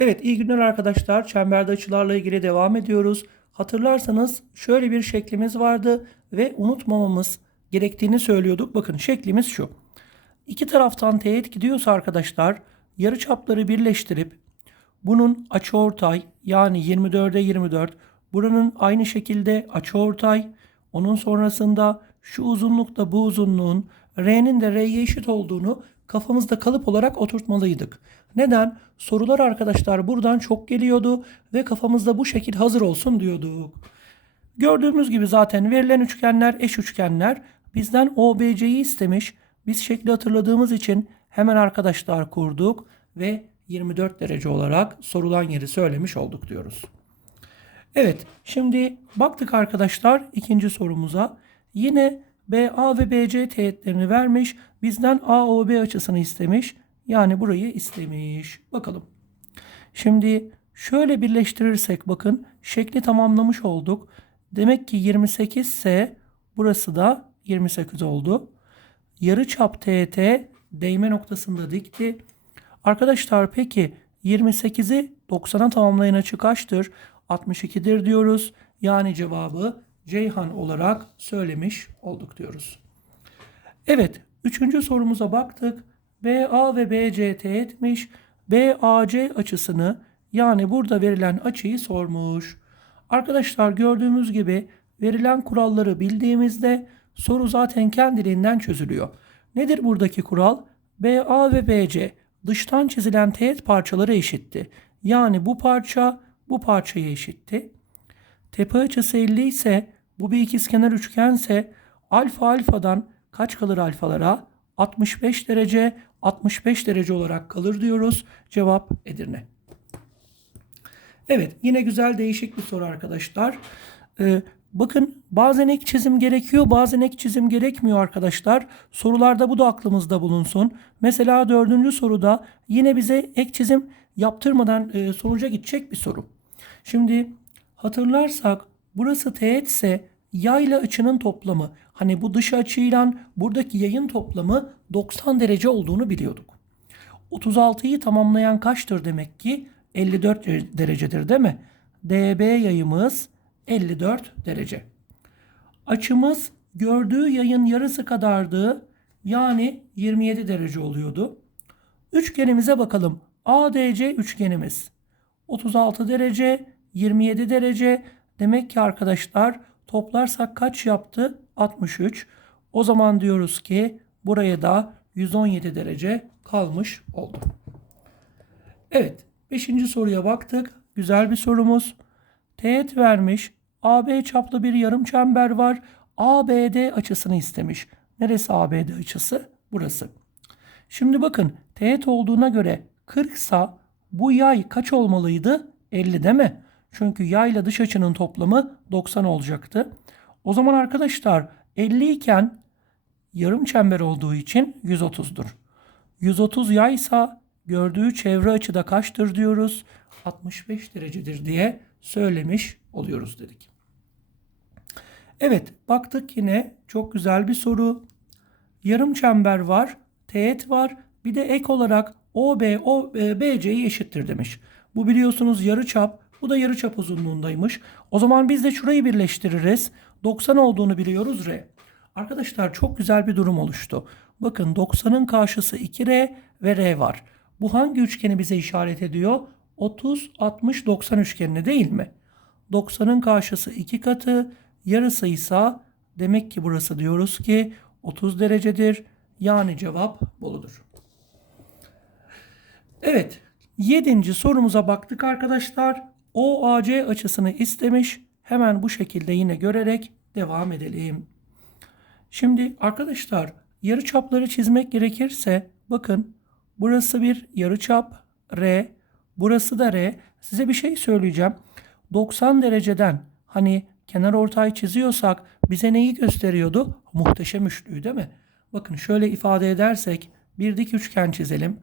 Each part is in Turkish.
Evet iyi günler arkadaşlar. Çemberde açılarla ilgili devam ediyoruz. Hatırlarsanız şöyle bir şeklimiz vardı ve unutmamamız gerektiğini söylüyorduk. Bakın şeklimiz şu. İki taraftan teğet gidiyorsa arkadaşlar yarıçapları birleştirip bunun açıortay yani 24'e 24 buranın aynı şekilde açıortay onun sonrasında şu uzunlukla bu uzunluğun R'nin de R'ye eşit olduğunu kafamızda kalıp olarak oturtmalıydık. Neden? Sorular arkadaşlar buradan çok geliyordu ve kafamızda bu şekil hazır olsun diyorduk. Gördüğümüz gibi zaten verilen üçgenler eş üçgenler bizden OBC'yi istemiş. Biz şekli hatırladığımız için hemen arkadaşlar kurduk ve 24 derece olarak sorulan yeri söylemiş olduk diyoruz. Evet, şimdi baktık arkadaşlar ikinci sorumuza. Yine BA ve BC teğetlerini vermiş. Bizden AOB açısını istemiş. Yani burayı istemiş. Bakalım. Şimdi şöyle birleştirirsek bakın şekli tamamlamış olduk. Demek ki 28 ise burası da 28 oldu. Yarı çap TT değme noktasında dikti. Arkadaşlar peki 28'i 90'a tamamlayan açı kaçtır? 62'dir diyoruz. Yani cevabı Ceyhan olarak söylemiş olduk diyoruz. Evet, üçüncü sorumuza baktık. BA ve BC teğetmiş. BAC açısını yani burada verilen açıyı sormuş. Arkadaşlar gördüğümüz gibi verilen kuralları bildiğimizde soru zaten kendiliğinden çözülüyor. Nedir buradaki kural? BA ve BC dıştan çizilen teğet parçaları eşitti. Yani bu parça bu parçaya eşitti. Tepe açısı 50 ise bu bir ikizkenar üçgense alfa alfadan kaç kalır alfalara? 65 derece 65 derece olarak kalır diyoruz. Cevap Edirne. Evet yine güzel değişik bir soru arkadaşlar. Ee, bakın bazen ek çizim gerekiyor bazen ek çizim gerekmiyor arkadaşlar. Sorularda bu da aklımızda bulunsun. Mesela dördüncü soruda yine bize ek çizim yaptırmadan e, sonuca gidecek bir soru. Şimdi hatırlarsak burası teğet ise yayla açının toplamı hani bu dış açıyla buradaki yayın toplamı 90 derece olduğunu biliyorduk. 36'yı tamamlayan kaçtır demek ki 54 derecedir değil mi? DB yayımız 54 derece. Açımız gördüğü yayın yarısı kadardı. Yani 27 derece oluyordu. Üçgenimize bakalım. ADC üçgenimiz. 36 derece, 27 derece. Demek ki arkadaşlar toplarsak kaç yaptı? 63. O zaman diyoruz ki buraya da 117 derece kalmış oldu. Evet. Beşinci soruya baktık. Güzel bir sorumuz. Teğet vermiş. AB çaplı bir yarım çember var. ABD açısını istemiş. Neresi ABD açısı? Burası. Şimdi bakın teğet olduğuna göre 40 sa bu yay kaç olmalıydı? 50 değil mi? Çünkü yay ile dış açının toplamı 90 olacaktı. O zaman arkadaşlar 50 iken yarım çember olduğu için 130'dur. 130 yaysa gördüğü çevre açıda kaçtır diyoruz? 65 derecedir diye söylemiş oluyoruz dedik. Evet baktık yine çok güzel bir soru. Yarım çember var, teğet var. Bir de ek olarak OB, o, e, BC'yi eşittir demiş. Bu biliyorsunuz yarı çap, bu da yarı çap uzunluğundaymış. O zaman biz de şurayı birleştiririz. 90 olduğunu biliyoruz R. Arkadaşlar çok güzel bir durum oluştu. Bakın 90'ın karşısı 2R ve R var. Bu hangi üçgeni bize işaret ediyor? 30, 60, 90 üçgenini değil mi? 90'ın karşısı 2 katı, yarısı ise demek ki burası diyoruz ki 30 derecedir. Yani cevap Bolu'dur. Evet, yedinci sorumuza baktık arkadaşlar. OAC açısını istemiş. Hemen bu şekilde yine görerek devam edelim. Şimdi arkadaşlar yarı çapları çizmek gerekirse bakın burası bir yarı çap R, burası da R. Size bir şey söyleyeceğim. 90 dereceden hani kenar ortay çiziyorsak bize neyi gösteriyordu? Muhteşem üçlüyü değil mi? Bakın şöyle ifade edersek bir dik üçgen çizelim.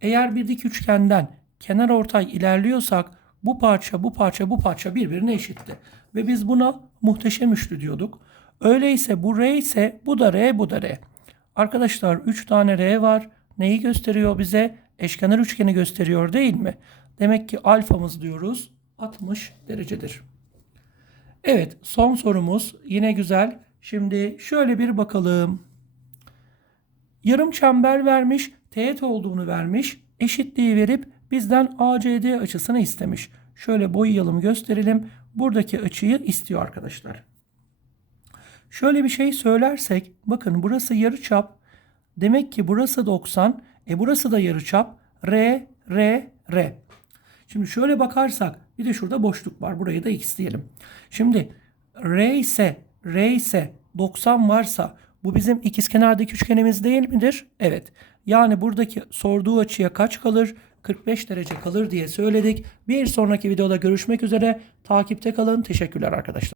Eğer bir dik üçgenden kenar ortay ilerliyorsak bu parça, bu parça, bu parça birbirine eşitti. Ve biz buna muhteşem üçlü diyorduk. Öyleyse bu R ise bu da R, bu da R. Arkadaşlar 3 tane R var. Neyi gösteriyor bize? Eşkenar üçgeni gösteriyor değil mi? Demek ki alfamız diyoruz 60 derecedir. Evet son sorumuz yine güzel. Şimdi şöyle bir bakalım. Yarım çember vermiş, teğet olduğunu vermiş, eşitliği verip bizden ACD açısını istemiş. Şöyle boyayalım gösterelim. Buradaki açıyı istiyor arkadaşlar. Şöyle bir şey söylersek bakın burası yarıçap. Demek ki burası 90. E burası da yarıçap. R, R, R. Şimdi şöyle bakarsak bir de şurada boşluk var. Burayı da x diyelim. Şimdi R ise R ise 90 varsa bu bizim ikizkenardaki üçgenimiz değil midir? Evet. Yani buradaki sorduğu açıya kaç kalır? 45 derece kalır diye söyledik. Bir sonraki videoda görüşmek üzere. Takipte kalın. Teşekkürler arkadaşlar.